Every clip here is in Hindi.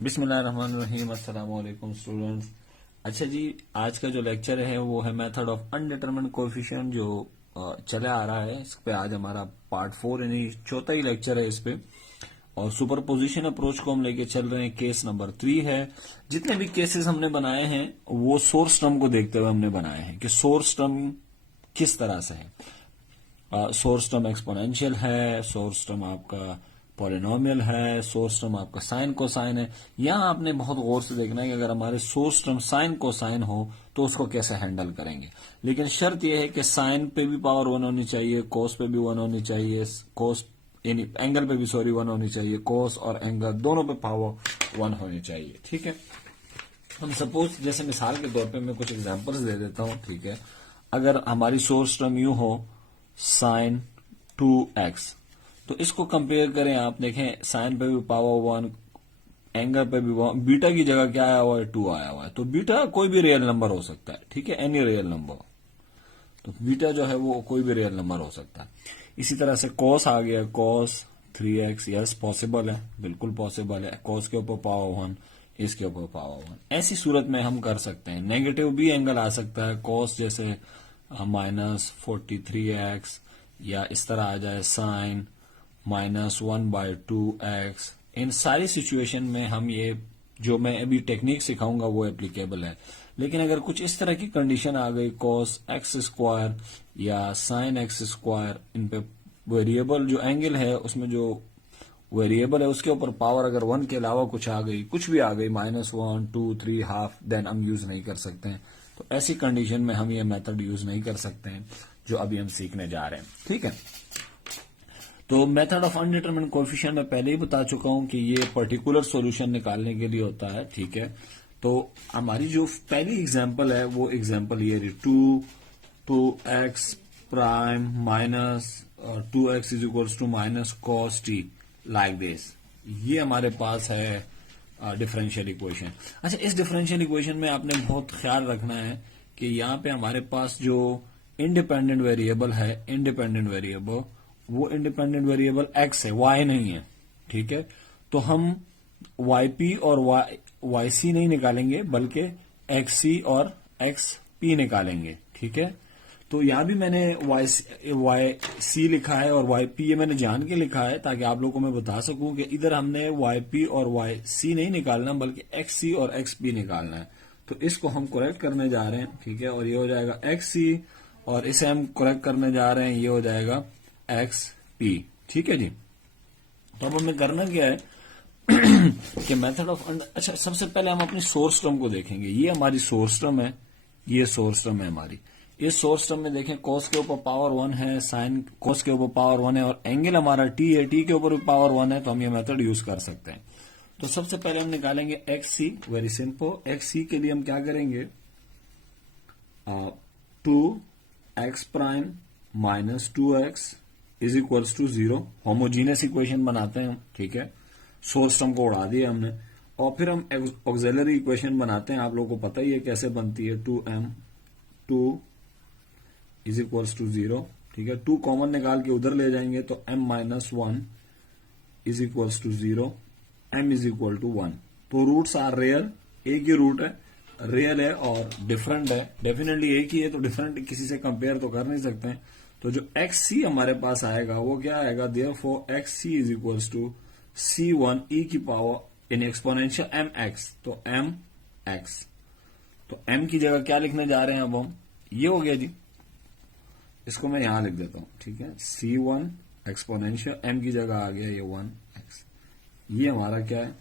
बिस्मिल्लाहिर्रहमानिर्रहीम। अस्सलाम वालेकुम स्टूडेंट्स। अच्छा जी, आज का जो लेक्चर है वो है मेथड ऑफ अनडिटरमिन्ड कोएफिशिएंट जो चला आ रहा है। इस पे आज हमारा पार्ट 4 यानी चौथा ही लेक्चर है इस पे। और सुपरपोजिशन अप्रोच को हम लेके चल रहे हैं। केस नंबर 3 है। जितने भी केसेस हमने बनाए हैं वो सोर्स टर्म को देखते हुए हमने बनाए हैं कि सोर्स टर्म किस तरह से है। सोर्स टर्म एक्सपोनेंशियल है, सोर्स टर्म आपका पॉलिनोमियल है, सोर्स टर्म आपका साइन कोसाइन है। यहां आपने बहुत गौर से देखना है कि अगर हमारे सोर्स टर्म साइन कोसाइन हो तो उसको कैसे हैंडल करेंगे। लेकिन शर्त यह है कि साइन पे भी पावर 1 होनी चाहिए, कोस पे भी 1 होनी चाहिए, कोस यानी एंगल पे भी 1 होनी चाहिए, कोस और एंगल दोनों पे पावर 1 होनी चाहिए। ठीक है। हम सपोज जैसे मिसाल के तौर पे मैं कुछ एग्जांपल्स दे देता हूं। ठीक है। अगर हमारी सोर्स टर्म यूं हो साइन 2x, तो इसको कंपेयर करें। आप देखें साइन पे भी पावर 1, एंगल पे भी 1, बीटा की जगह क्या आया हुआ है 2 आया हुआ है। तो बीटा कोई भी रियल नंबर हो सकता है। ठीक है, एनी रियल नंबर। तो बीटा जो है वो कोई भी रियल नंबर हो सकता है। इसी तरह से कॉस आ गया, कॉस 3x, यस पॉसिबल है, बिल्कुल पॉसिबल है। कॉस के ऊपर पावर 1, इसके ऊपर पावर 1। ऐसी सूरत में हम कर सकते हैं। नेगेटिव भी एंगल आ सकता है, कॉस जैसे -43x, या इस तरह आ जाए साइन -1/2x। इन सारी सिचुएशन में हम ये जो मैं अभी टेक्निक सिखाऊंगा वो एप्लीकेबल है। लेकिन अगर कुछ इस तरह की कंडीशन आ गई कॉस एक्स स्क्वायर या साइन एक्स स्क्वायर, इन पे वेरिएबल जो एंगल है उसमें जो वेरिएबल है उसके ऊपर पावर अगर 1 के अलावा कुछ आ गई, कुछ भी आ गई, -1, 2, 3, हाफ, देन हम यूज नहीं कर सकते हैं। तो ऐसी कंडीशन में हम ये मेथड यूज नहीं कर सकते हैं जो अभी हम सीखने जा रहे हैं। ठीक है। तो मेथड ऑफ अनडिटरमिन्ड कोएफिशिएंट मैं पहले ही बता चुका हूं कि ये पर्टिकुलर सॉल्यूशन निकालने के लिए होता है। ठीक है। तो हमारी जो पहली एग्जांपल है वो एग्जांपल ये रही, 2x prime minus 2x is equals to minus cos t, like this. ये हमारे पास है डिफरेंशियल इक्वेशन। अच्छा, इस डिफरेंशियल इक्वेशन में आपने बहुत ख्याल रखना है कि यहाँ पे हमारे पास जो इंडिपेंडेंट वेरिएबल है, इंडिपेंडेंट वेरिएबल, वो इंडिपेंडेंट वेरिएबल x है, y नहीं है। ठीक है। तो हम yp और yc नहीं निकालेंगे बल्कि xc और xp निकालेंगे। ठीक है। तो यहां भी मैंने yc लिखा है और yp ये मैंने जान के लिखा है ताकि आप लोगों को मैं बता सकूं कि इधर हमने yp और yc नहीं निकालना बल्कि xc और xp निकालना है। तो इसको हम करेक्ट करने जा रहे हैं। ठीक है। और ये हो जाएगा xc और इसे हम करेक्ट करने जा रहे हैं, ये हो जाएगा xp। ठीक है जी। तो अब हमें करना क्या है कि मेथड ऑफ अच्छा, सबसे पहले हम अपनी सोर्स टर्म को देखेंगे। ये हमारी सोर्स टर्म है, ये सोर्स टर्म है हमारी। इस सोर्स टर्म में देखें कॉस के ऊपर पावर 1 है, साइन कॉस के ऊपर पावर 1 है और एंगल हमारा t है, t के ऊपर भी पावर 1 है। तो हम ये मेथड यूज कर सकते हैं। तो सबसे पहले हम निकालेंगे xc। Very simple. xc के लिए हम क्या करेंगे, 2x prime minus 2x is equals to 0। Homogeneous equation बनाते हैं हम। ठीक है। सोर्स टर्म को उड़ा दिया हमने और फिर हम ऑक्सिलरी इक्वेशन बनाते हैं। आप लोगों को पता ही है कैसे बनती है। 2m2 is equals to 0। ठीक है। 2 कॉमन निकाल के उधर ले जाएंगे तो m-1 is equals to 0, m is equal to 1। तो रूट्स आर रियल, एक ही रूट है, रियल है और डिफरेंट है। डेफिनेटली एक ही है तो डिफरेंट किसी से कंपेयर तो कर नहीं सकते हैं। तो जो xc हमारे पास आएगा वो क्या आएगा, therefore xc is equals to c1 e की पावर इन एक्सपोनेंशियल mx। तो mx, तो m की जगह क्या लिखने जा रहे हैं अब हम, ये हो गया जी। इसको मैं यहां लिख देता हूं। ठीक है। c1 एक्सपोनेंशियल m की जगह आ गया ये 1x। ये हमारा क्या है,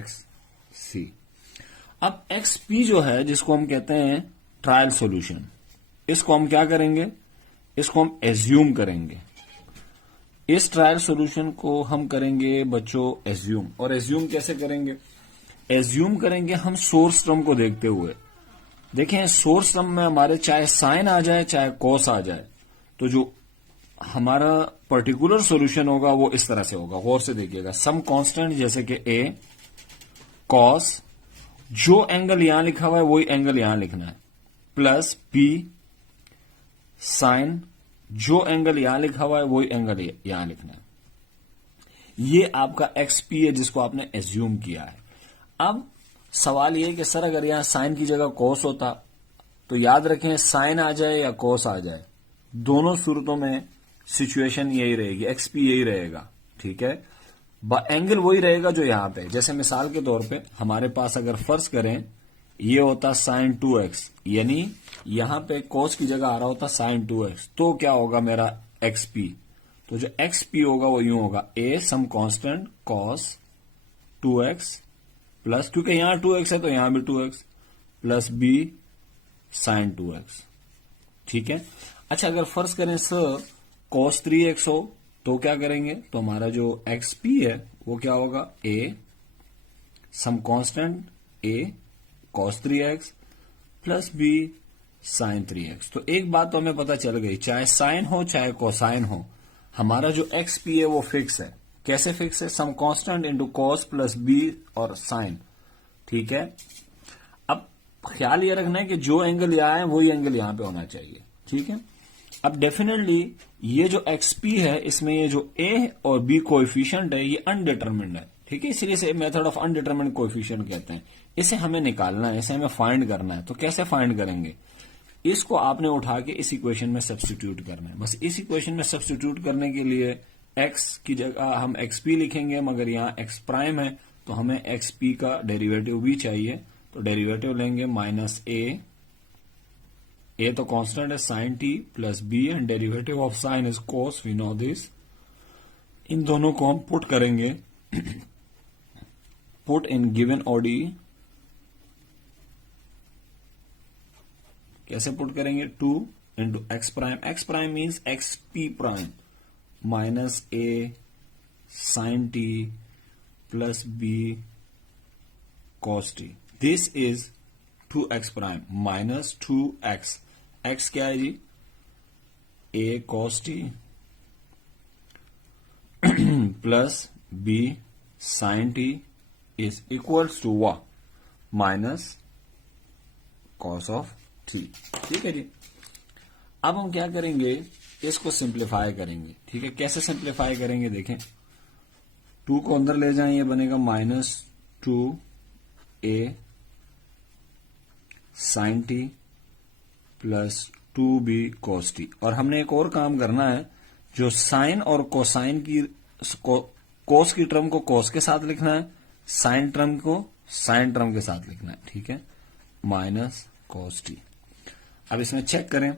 xc। अब xp जो है जिसको हम कहते हैं ट्रायल सॉल्यूशन, इसको हम क्या करेंगे, इसको हम एज्यूम करेंगे। इस ट्रायल सॉल्यूशन को हम करेंगे बच्चों एज्यूम। और एज्यूम कैसे करेंगे, एज्यूम करेंगे हम सोर्स टर्म को देखते हुए। देखें सोर्स टर्म में हमारे चाहे साइन आ जाए चाहे कॉस आ जाए, तो जो हमारा पर्टिकुलर सॉल्यूशन होगा वो इस तरह से होगा। गौर से देखिएगा, सम कांस्टेंट जैसे कि a कॉस, जो एंगल यहां लिखा हुआ है वही एंगल यहां लिखना है, प्लस b साइन, जो एंगल यहां लिखा हुआ है वही एंगल यहां लिखना है। ये आपका XP है जिसको आपने एज्यूम किया है। अब सवाल ये कि सर अगर यहाँ साइन की जगह कॉस होता तो याद रखें साइन आ जाए या कॉस आ जाए, दोनों सूरतों में सिचुएशन यही रहेगी, एक्सपी यही रहेगा, ठीक है। एंगल वही रहेगा जो यहां पे, जैसे मिसाल के तौर पे हमारे पास अगर फर्ज करें ये होता साइन 2x, यानी यहां पे कॉस की जगह आ रहा होता साइन 2x, तो क्या होगा मेरा एक्सपी, तो जो एक्सपी होगा वो यूं होगा a some constant cos 2x plus, क्योंकि यहां 2x है तो यहां भी 2x plus B sign 2x, ठीक है। अच्छा अगर फर्ज करें सर cos 3x हो तो क्या करेंगे, तो हमारा जो xp है वो क्या होगा a some constant a cos 3x plus b sine 3x। तो एक बात तो हमें पता चल गई, चाहे साइन हो चाहे कोसाइन हो, हमारा जो xp है वो फिक्स है। कैसे फिक्स है, some constant into cos plus b और साइन, ठीक है। अब ख्याल ये रखना है कि जो एंगल यहां है वही एंगल यहां पे होना चाहिए, ठीक है। अब डेफिनेटली ये जो XP है इसमें ये जो A और B कोएफिशिएंट है ये अनडिटरमिन्ड है, ठीक है, इसलिए इसे मेथड ऑफ अनडिटरमिन्ड कोएफिशिएंट कहते हैं। इसे हमें निकालना है, इसे हमें फाइंड करना है। तो कैसे फाइंड करेंगे, इसको आपने उठा के इस इक्वेशन में सब्स्टिट्यूट करना है। बस इस इक्वेशन में सब्स्टिट्यूट करने के लिए x की जगह हम XP लिखेंगे, मगर यहाँ x प्राइम है तो हमें XP का डेरिवेटिव भी चाहिए, तो डेरिवेटिव लेंगे माइनस ए तो कांस्टेंट है sine t plus B and derivative of sine is cos, we know this. इन दोनों को हम पुट करेंगे, पुट इन गिवन ओडी, कैसे पुट करेंगे, 2 into x prime means x p prime minus A sine t plus B cos t, this is 2x prime minus 2x, x क्या है जी a cos t plus b sin t is equals to वा माइनस cos ऑफ t, ठीक है जी। अब हम क्या करेंगे, इसको सिंप्लीफाई करेंगे, ठीक है। कैसे सिंप्लीफाई करेंगे देखें, 2 को अंदर ले जाएं, ये बनेगा minus 2a sine t plus 2b cos t। और हमने एक और काम करना है, जो साइन और कोसाइन की कोस की टर्म को कोस के साथ लिखना है, साइन टर्म को साइन टर्म के साथ लिखना है, ठीक है, माइनस cos t। अब इसमें चेक करें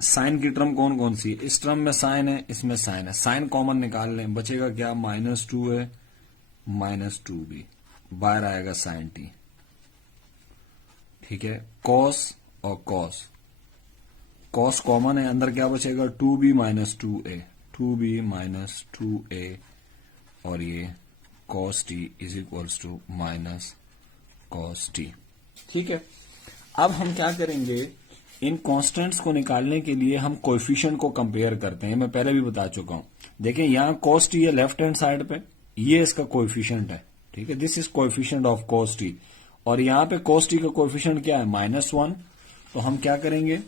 साइन की टर्म कौन कौन सी है, इस टर्म में साइन है, इसमें साइन है, साइन कॉमन निकाल लें, बचेगा क्या माइनस 2 है माइनस 2b, बाहर आएगा साइन टी, ठीक है। कॉस और कॉस, कॉस कॉमन है, अंदर क्या बचेगा 2b minus 2a, 2b minus 2a, और ये cos t is equals to minus cos t, ठीक है। अब हम क्या करेंगे, इन कांस्टेंट्स को निकालने के लिए हम कोएफिशिएंट को कंपेयर करते हैं, मैं पहले भी बता चुका हूं। देखें यहां cos t है लेफ्ट हैंड साइड पे, ये इसका कोएफिशिएंट है, ठीक है, this is coefficient of cos t, और यहां पे cos t का कोएफिशिएंट क्या है -1, तो हम क्या करेंगे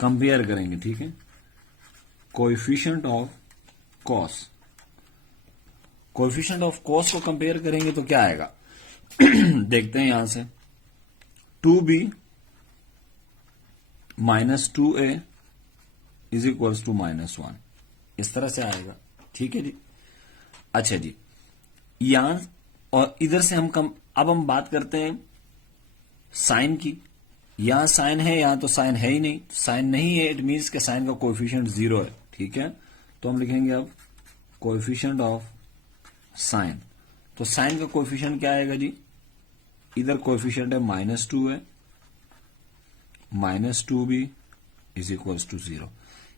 कंपेयर करेंगे, ठीक है, coefficient of cos, coefficient of cos को कंपेयर करेंगे तो क्या आएगा देखते हैं यहां से, 2b minus 2a is equals to -1, इस तरह से आएगा, ठीक है जी। अच्छा जी, यहां और इधर से हम अब हम बात करते हैं साइन की, यहां साइन है, यहां तो साइन है ही नहीं, साइन नहीं है इट मीन्स के साइन का कोएफिशिएंट 0 है, ठीक है। तो हम लिखेंगे अब कोएफिशिएंट ऑफ साइन, तो साइन का कोएफिशिएंट क्या आएगा जी, इधर कोएफिशिएंट है -2 है, minus 2b is equals to 0।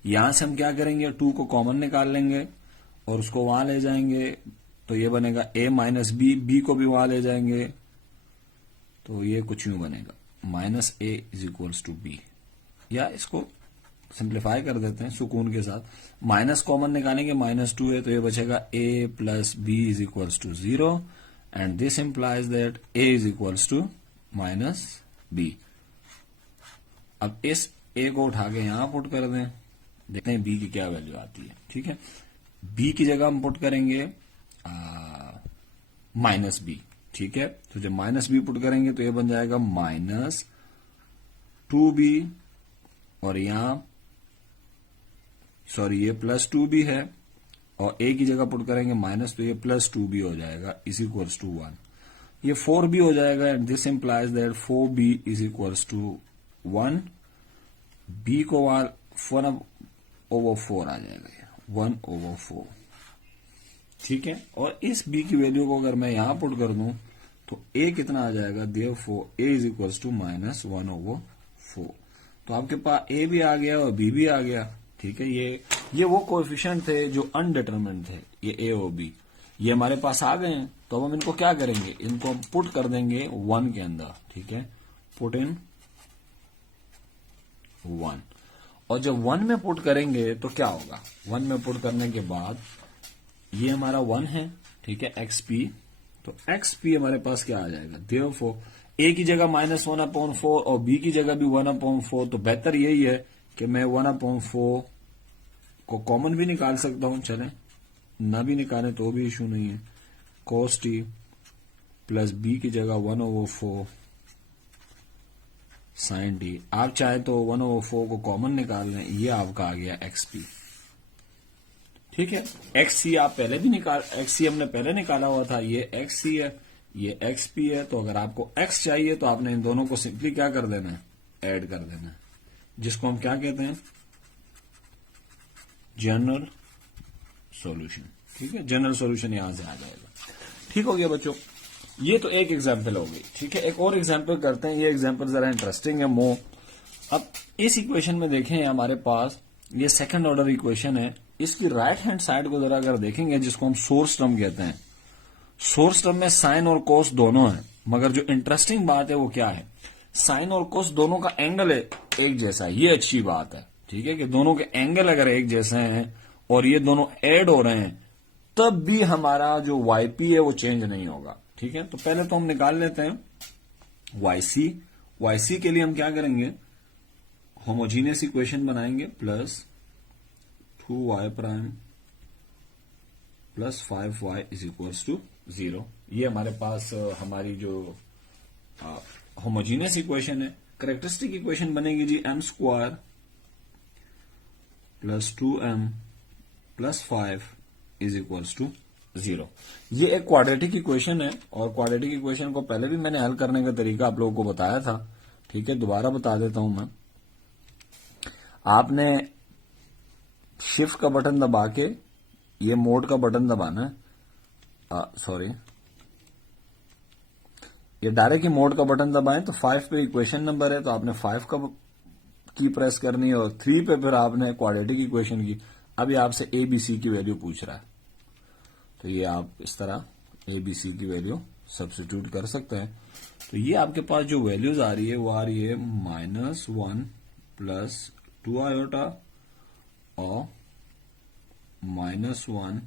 यहां से हम क्या करेंगे, 2 को कॉमन निकाल लेंगे और उसको वहां ले जाएंगे, तो ये बनेगा a माइनस b को भी वहां ले जाएंगे, तो ये कुछ यूं बनेगा minus a is equals to b, या इसको सिंप्लीफाई कर देते हैं सुकून के साथ, माइनस कॉमन निकालेंगे, -2 है तो ये बचेगा a plus b is equals to 0, and this implies that a is equals to minus b। अब इस a को उठा के यहां पुट कर दें, देखते हैं b की क्या वैल्यू आती है, ठीक है। b की जगह हम पुट करेंगे -b, ठीक है, तो जब माइनस बी पुट करेंगे तो ये बन जाएगा माइनस 2b, और यहां सॉरी ये प्लस 2b है, और a की जगह पुट करेंगे माइनस, तो ये प्लस 2b हो जाएगा इज इक्वल्स टू 1। ये 4b हो जाएगा, and this implies that 4b is equals to 1। b को 1/4 आ जाएगा, 1/4, ठीक है। और इस b की वैल्यू को अगर मैं यहां पुट कर दूं तो a कितना आ जाएगा, therefore a is equals to minus 1/4। तो आपके पास a भी आ गया और b भी आ गया, ठीक है। ये वो कोएफिशिएंट थे जो अनडिटरमिन्ड थे, ये a और b, ये हमारे पास आ गए हैं। तो अब हम इनको क्या करेंगे, इनको हम पुट कर देंगे 1 के अंदर, ठीक है, पुट इन 1। और जब 1 में पुट करेंगे तो क्या होगा, 1 में पुट करने के बाद ये हमारा 1 है, ठीक है, XP। तो XP हमारे पास क्या आ जाएगा, देयरफॉर A की जगह माइनस 1/4 और B की जगह भी 1/4, तो बेहतर यही है कि मैं 1/4 को कॉमन भी निकाल सकता हूं, चलें ना भी निकालें तो भी इशू नहीं है। cos t प्लस B की जगह 1/4 sin t, आप चाहे तो 1/4 को कॉमन निकाल लें, ये आपका आ गया XP, ठीक है। XC आप पहले भी XC हमने पहले निकाला हुआ था, ये XC है, ये XP है। तो अगर आपको X चाहिए तो आपने इन दोनों को सिंपली क्या कर देना है, ऐड कर देना है, जिसको हम क्या कहते हैं, जनरल सॉल्यूशन, ठीक है। जनरल सॉल्यूशन यहां से आ जाएगा, ठीक हो गया बच्चों। ये तो एक एग्जाम्पल हो गई, ठीक है। एक और एग्जाम्पल करते हैं, ये एग्जाम्पल जरा इंटरेस्टिंग है मोर। अब इस इक्वेशन में देखें, हमारे पास ये सेकंड ऑर्डर इक्वेशन है, इसकी राइट हैंड साइड को जरा अगर देखेंगे, जिसको हम सोर्स टर्म कहते हैं, सोर्स टर्म में साइन और कोस दोनों है, मगर जो इंटरेस्टिंग बात है वो क्या है, साइन और कोस दोनों का एंगल है एक जैसा है, ये अच्छी बात है, ठीक है, कि दोनों के एंगल अगर एक जैसे हैं और ये दोनों ऐड हो रहे हैं, तब भी हमारा जो YP है वो चेंज नहीं होगा, ठीक है। तो पहले तो हम निकाल लेते हैं YC के लिए हम क्या करेंगे, होमोजीनियस इक्वेशन बनाएंगे, plus 2y prime plus 5y is equals to 0। ये हमारे पास हमारी जो होमोजीनियस इक्वेशन है। कैरेक्टरिस्टिक इक्वेशन बनेगी जी m² plus 2m plus 5 is equals to 0। ये एक क्वाड्रेटिक इक्वेशन है, और क्वाड्रेटिक इक्वेशन को पहले भी मैंने हल करने का तरीका आप लोगों को बताया था, ठीक है, दोबारा बता देता हूं मैं। आपने शिफ्ट का बटन दबा के ये मोड का बटन दबाना है, सॉरी, ये डायरेक्ट ही मोड का बटन दबाएं तो 5 पे इक्वेशन नंबर है, तो आपने 5 का की प्रेस करनी है, और 3 पे फिर आपने क्वाड्रेटिक इक्वेशन की। अभी आपसे ABC की वैल्यू पूछ रहा है, तो ये आप इस तरह ABC की वैल्यू सब्स्टिट्यूट कर सकते हैं। तो ये आपके पास जो वैल्यूज आ रही है वो आ रही है -1 प्लस 2 आयोटा और -1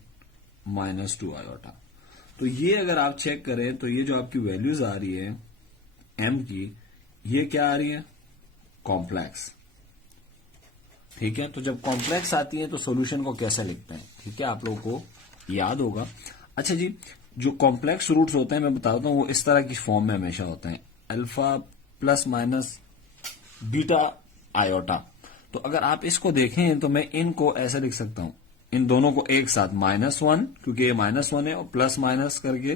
माइनस 2 आयोटा। तो ये अगर आप चेक करें तो ये जो आपकी वैल्यूज आ रही है m की, ये क्या आ रही है, कॉम्प्लेक्स, ठीक है। तो जब कॉम्प्लेक्स आती है तो सॉल्यूशन को कैसे लिखते हैं, ठीक है, आप लोगों को याद होगा। अच्छा जी, जो कॉम्प्लेक्स रूट्स होते हैं मैं बताता हूं, वो इस तरह की फॉर्म में हमेशा होते हैं, alpha plus minus beta iota. तो अगर आप इसको देखें तो मैं इनको ऐसे लिख सकता हूं, इन दोनों को एक साथ -1, क्योंकि ये -1 है, और प्लस माइनस करके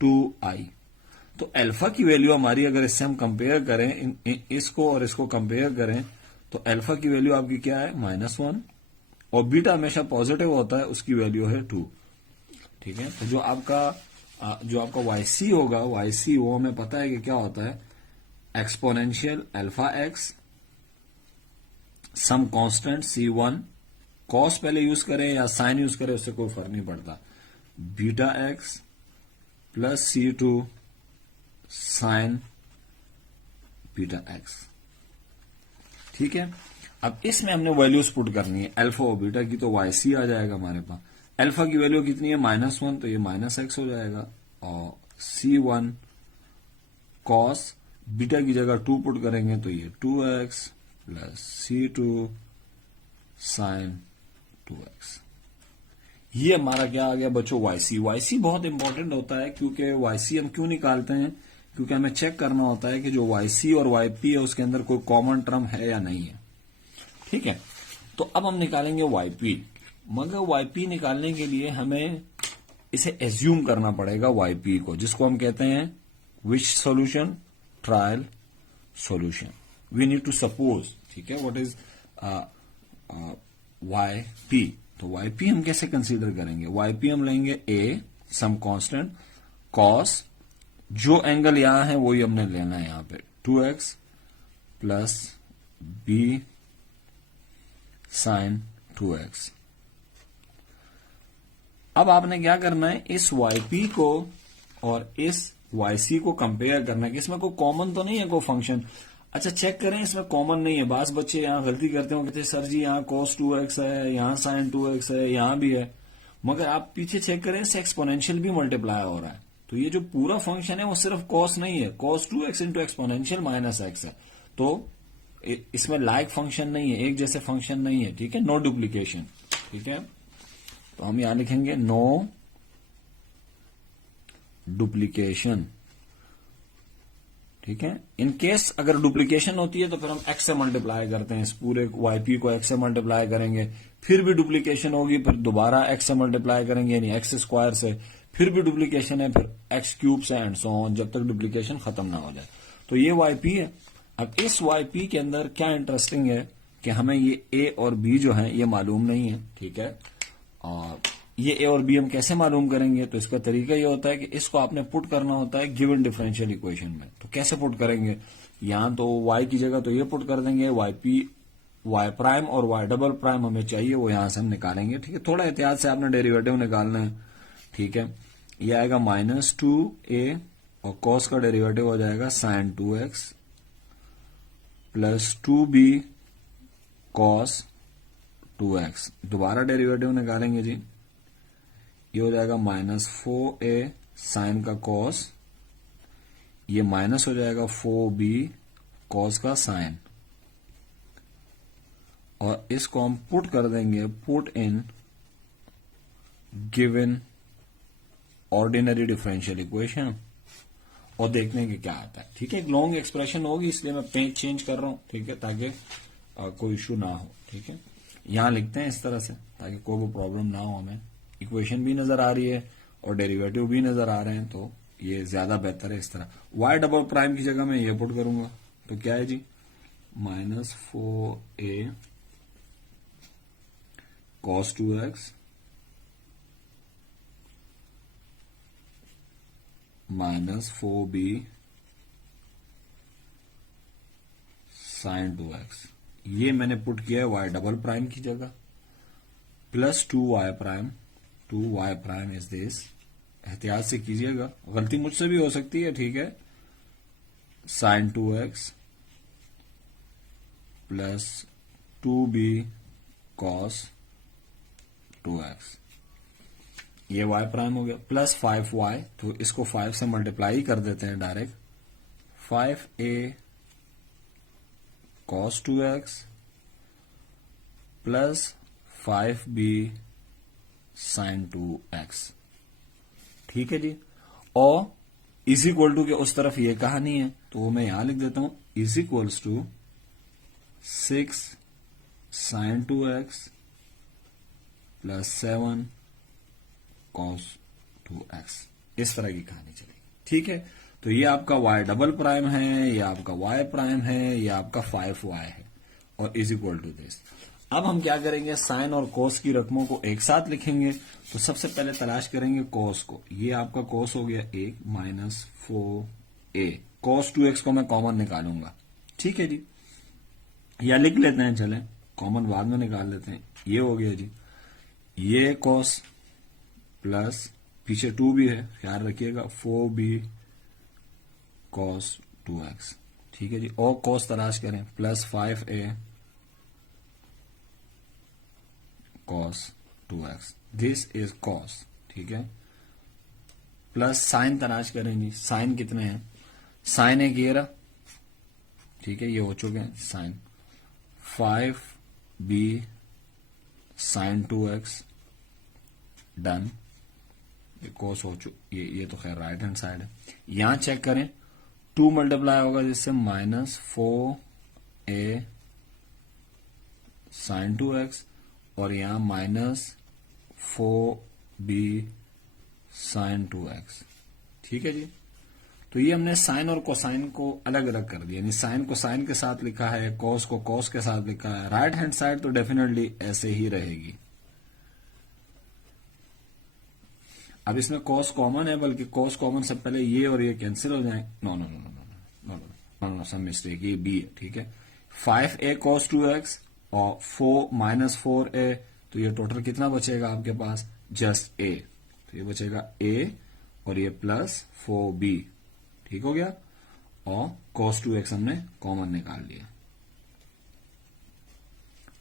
2i। तो अल्फा की वैल्यू हमारी, अगर इससे हम कंपेयर करें, इसको और इसको कंपेयर करें, तो अल्फा की वैल्यू आपकी क्या है, -1, और बीटा हमेशा पॉजिटिव होता है, उसकी वैल्यू है 2, ठीक है। तो जो आपका YC होगा, YC वो हमें पता है कि क्या होता है, exponential alpha x some constant C1, cos पहले यूज करें या साइन यूज करें उससे कोई फर्क नहीं पड़ता, beta x plus C2 sign beta x, ठीक है। अब इसमें हमने वैल्यूज पुट करनी है अल्फा और बीटा की, तो YC आ जाएगा हमारे पास। अल्फा की वैल्यू कितनी है, -1, तो ये -x हो जाएगा, और C1 कॉस, बीटा की जगह 2 पुट करेंगे तो ये 2x plus C2 sign 2x। ये हमारा क्या आ गया बच्चों, वाईसी। वाईसी बहुत इंपॉर्टेंट होता है, क्योंकि वाईसी हम क्यों निकालते हैं, क्योंकि हमें चेक करना होता है कि जो वाईसी और वाईपी है उसके अंदर कोई कॉमन टर्म है या नहीं है। ठीक है, तो अब हम निकालेंगे वाईपी। मगर वाईपी निकालने के लिए हमें इसे एज्यूम करना पड़ेगा वाईपी को, जिसको हम कहते हैं which solution, trial solution. We need to suppose, ठीक है, व्हाट इज वाईपी। तो वाईपी हम कैसे कंसीडर करेंगे, वाईपी हम लेंगे ए सम कांस्टेंट कॉस, जो एंगल यहां है वही हमने लेना है यहां पे 2x plus B sign 2x। अब आपने क्या करना है, इस yp को और इस yc को कंपेयर करना है कि इसमें कोई कॉमन तो नहीं है कोई फंक्शन। अच्छा चेक करें, इसमें कॉमन नहीं है। बास बच्चे यहां गलती करते हो, कहते सर जी यहाँ cos 2x है, यहाँ sin 2x है, यहां भी है, मगर आप पीछे चेक करें इससे एक्सपोनेंशियल भी मल्टीप्लाई हो रहा है। तो ये जो पूरा फंक्शन है वो सिर्फ cos नहीं है, cos 2x into exponential minus x है। तो इसमें लाइक फंक्शन नहीं है, एक जैसे फंक्शन नहीं है। ठीक है, नो डुप्लीकेशन। ठीक है, तो हम यहां लिखेंगे नो डुप्लीकेशन। ठीक है, इन केस अगर डुप्लीकेशन होती है तो फिर हम x से मल्टीप्लाई करते हैं, इस पूरे yp को x से मल्टीप्लाई करेंगे, फिर भी डुप्लीकेशन होगी, फिर दोबारा x से मल्टीप्लाई करेंगे यानी x स्क्वायर से, फिर भी डुप्लीकेशन है, फिर x क्यूब से एंड सो ऑन, जब तक डुप्लीकेशन खत्म ना हो जाए। तो ये yp है। अब इस yp के अंदर क्या इंटरेस्टिंग है कि हमें ये a और b जो है ये मालूम नहीं है। ठीक है, और ये a और b हम कैसे मालूम करेंगे, तो इसका तरीका ये होता है कि इसको आपने पुट करना होता है गिवन डिफरेंशियल इक्वेशन में। तो कैसे पुट करेंगे, यहां तो y की जगह तो ये पुट कर देंगे, yp y प्राइम और y डबल प्राइम हमें चाहिए, वो यहां से हम निकालेंगे। ठीक है, थोड़ा एहतियात से आपने डेरिवेटिव निकालना है। ठीक है, ये आएगा -2a और cos का डेरिवेटिव हो जाएगा sin 2x plus 2b cos 2x। दोबारा डेरिवेटिव निकालेंगे जी, ये हो जाएगा -4a साइन का cos, ये माइनस हो जाएगा 4b cos का साइन, और इसको हम पुट कर देंगे, put in given ordinary differential equation, और देखने के क्या आता है। ठीक है, एक लॉन्ग एक्सप्रेशन होगी इसलिए मैं पेज चेंज कर रहा हूं। ठीक है, ताकि कोई इशू ना हो। ठीक है, यहां लिखते हैं इस तरह से ताकि कोई प्रॉब्लम ना हो, हमें इक्वेशन भी नजर आ रही है और डेरिवेटिव भी नजर आ रहे हैं, तो ये ज्यादा बेहतर है इस तरह। y डबल प्राइम की जगह मैं ये पुट करूंगा, तो क्या है जी, -4a cos 2x -4b sin 2x। ये मैंने पुट किया है y डबल प्राइम की जगह, plus 2y prime, 2y prime is this. एहतियात से कीजिएगा, गलती मुझसे भी हो सकती है। ठीक है, sin 2x plus 2b cos 2x, ये y प्राइम हो गया, प्लस 5y, तो इसको 5 से मल्टीप्लाई कर देते हैं direct, 5a cos 2x plus 5b sin 2x। ठीक है जी, और इज इक्वल टू के उस तरफ ये कहानी है, तो वो मैं यहां लिख देता हूं, is equals to 6 sin 2x plus 7 cos 2x। इस तरह की कहानी चलेगी। ठीक है, तो ये आपका y डबल प्राइम है, ये आपका y प्राइम है, ये आपका 5y है, और इज इक्वल टू दिस। अब हम क्या करेंगे, साइन और कोस की रकमों को एक साथ लिखेंगे। तो सबसे पहले तलाश करेंगे कोस को, ये आपका कोस हो गया 1 -4a, cos 2x को मैं कॉमन निकालूंगा। ठीक है जी, या लिख लेते हैं, चलें कॉमन बाद में निकाल लेते हैं। ये हो गया जी, ये cos प्लस पीछे 2 भी है, ख्याल रखिएगा, 4b cos 2x। ठीक है जी, और cos तलाश करें, plus 5a cos 2x, this is cos। ठीक है, प्लस साइन तलाश करें जी, साइन कितने हैं, साइन एक ये रहा। ठीक है, ये हो चुके हैं sign, 5b sin 2x done, ये कोस हो चुका, ये तो खैर राइट हैंड साइड है। यहां चेक करें 2 मल्टीप्लाई होगा जिससे -4a sin 2x और यहां -4b sin 2x। ठीक है जी। तो ये हमने साइन और कोसाइन को अलग अलग कर दिया, यानी साइन को साइन के साथ लिखा है, कॉस को कॉस के साथ लिखा है। राइट हैंड साइड तो डेफिनेटली ऐसे ही रहेगी। अब इसमें कॉस कॉमन है, बल्कि कॉस कॉमन से पहले ये और ये कैंसिल हो जाए। No no no no no no no no, some mistake, ये बी है। ठीक है, 5a cos 2x और 4 तो ये टोटल कितना बचेगा आपके पास? जस्ट a, तो ये बचेगा a और ये प्लस 4b। ठीक हो गया, और cos 2x हमने कॉमन निकाल लिया।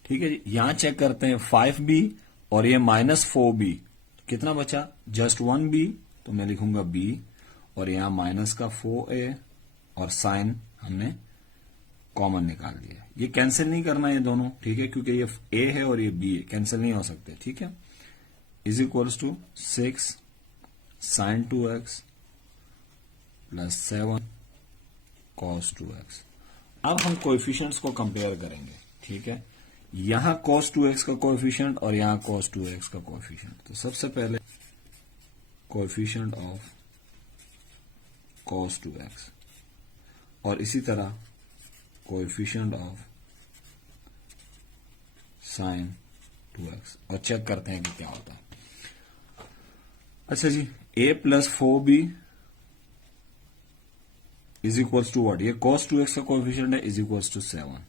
ठीक है जी, यहां चेक करते हैं 5b और ये -4b, कितना बचा? जस्ट 1b, तो मैं लिखूंगा b, और यहां माइनस का 4a और साइन हमने कॉमन निकाल दिया। ये कैंसिल नहीं करना ये दोनों, ठीक है, क्योंकि ये a है और ये b है, कैंसिल नहीं हो सकते। ठीक है, is equals to 6 sin 2x plus 7 cos 2x। अब हम कोएफिशिएंट्स को कंपेयर करेंगे। ठीक है, यहां cos 2x का कोएफिशिएंट और यहां cos 2x का कोएफिशिएंट। तो सबसे पहले कोएफिशिएंट ऑफ cos 2x और इसी तरह कोएफिशिएंट ऑफ sin 2x, और चेक करते हैं कि क्या होता है। अच्छा जी, a plus 4b is equals to what? ये cos 2x का कोएफिशिएंट है, इज इक्वल्स टू 7।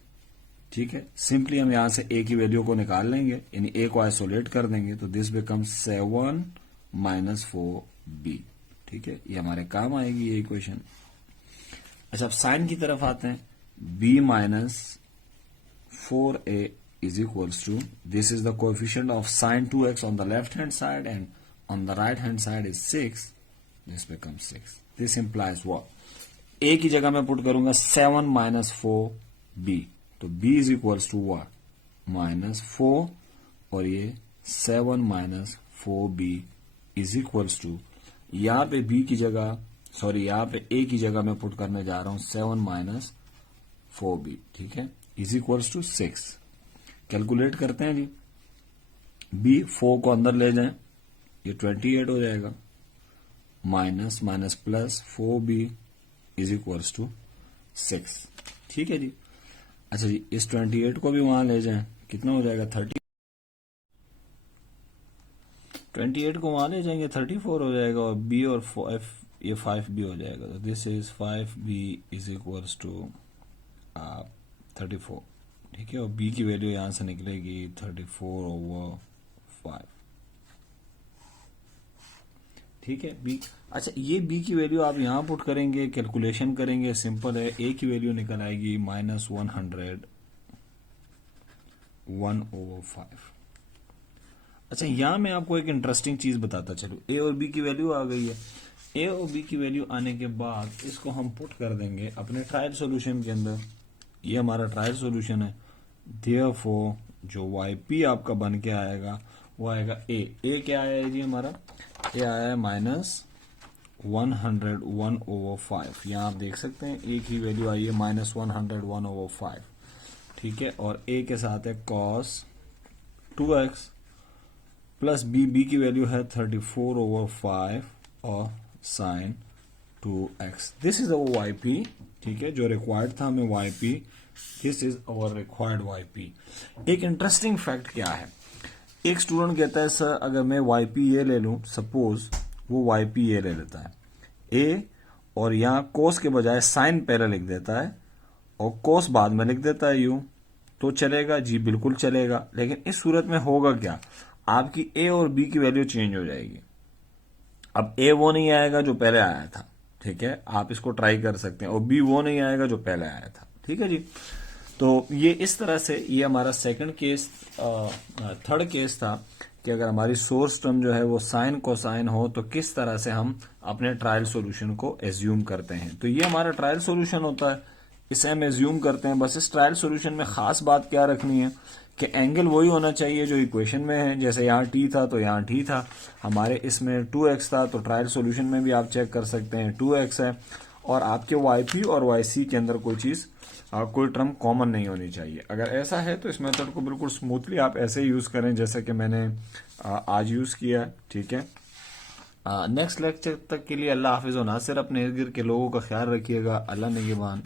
ठीक है, सिंपली हम यहां से a की वैल्यू को निकाल लेंगे, यानी a को आइसोलेट कर देंगे, तो दिस बिकम्स 7 माइनस 4b। ठीक है, ये हमारे काम आएगी ये इक्वेशन। अच्छा, अब साइन की तरफ आते हैं। b minus 4a is equals to, this is the coefficient of sin 2x on the left hand side and on the right hand side is 6, this becomes 6. This implies what? a की जगह मैं पुट करूंगा 7 माइनस 4b, तो b is equals to what? -4 और ये 7 minus 4b is equals to, यहां पे b की जगह, सॉरी यहां पे a की जगह मैं पुट करने जा रहा हूं 7 माइनस 4b। ठीक है, is equals to 6। कैलकुलेट करते हैं जी, b 4 को अंदर ले जाएं, ये 28 हो जाएगा, minus minus plus 4b is equals to 6। ठीक है जी। अच्छा जी, इस 28 को भी वहां ले जाएं, कितना हो जाएगा? 30। 28 को वहां ले जाएंगे 34 हो जाएगा, और b और 5 ये 5b हो जाएगा, तो this is 5b is equals to 34। ठीक है, और b की वैल्यू यहां से निकलेगी 34/5। ठीक है, b। अच्छा, ये b की वैल्यू आप यहां पुट करेंगे, कैलकुलेशन करेंगे, सिंपल है। a की वैल्यू निकल आएगी -100 1/5। अच्छा, यहां मैं आपको एक इंटरेस्टिंग चीज बताता चलूं। a और b की वैल्यू आ गई है। a और b की वैल्यू आने के बाद इसको हम पुट कर देंगे अपने ट्रायल सॉल्यूशन के अंदर। ये हमारा ट्रायल सॉल्यूशन है। देयरफॉर जो yp आपका बन के आएगा वो आएगा a क्या आया है जी हमारा? a आया है -100 1/5। यहां आप देख सकते हैं a की वैल्यू आई है -100 1/5। ठीक है, और a के साथ है cos 2x प्लस b की वैल्यू है 34/5 और sin 2x। This is our yp। ठीक है, जो रिक्वायर्ड था हमें yp, this is our required yp। एक इंटरेस्टिंग फैक्ट क्या है, एक स्टूडेंट कहता है सर अगर मैं yp ये ले लूं, सपोज वो yp ये ले लेता है a और यहां cos के बजाय sin पहले लिख देता है और cos बाद में लिख देता है यूं, तो चलेगा जी? बिल्कुल चलेगा। लेकिन इस सूरत में होगा क्या? आपकी a और b की वैल्यू चेंज हो जाएगी। अब a वो नहीं आएगा जो पहले आया था। ठीक है, आप इसको ट्राई कर सकते हैं, और b वो नहीं आएगा जो पहले आया था। ठीक है जी, तो ये इस तरह से, ये हमारा सेकंड केस, थर्ड केस था कि अगर हमारी सोर्स टर्म जो है वो साइन कोसाइन हो तो किस तरह से हम अपने ट्रायल सॉल्यूशन को एज्यूम करते हैं। तो ये हमारा ट्रायल सॉल्यूशन होता है, इसे हम एज्यूम करते हैं। बस इस ट्रायल सॉल्यूशन में खास बात क्या रखनी है कि एंगल वही होना चाहिए जो इक्वेशन में है। जैसे यहाँ टी था तो यहाँ टी था, हमारे इसमें 2x था, तो ट्रायल सॉल्यूशन में भी आप चेक कर सकते हैं 2x है, और आपके yp और yc के अंदर कोई चीज़ कोई टर्म कॉमन नहीं होनी चाहिए। अगर ऐसा है तो इस मेथड को बिल्कुल स्मूथली आप ऐसे यूज़ करें जैसे कि मैंने आज यूज़ किया है। ठीक है, नेक्स्ट लेक्चर तक के लिए अल्लाह हाफिज़। और नासिर अपने इर्द गिर्द के लोगों का ख्याल रखिएगा। अल्लाह निगहबान।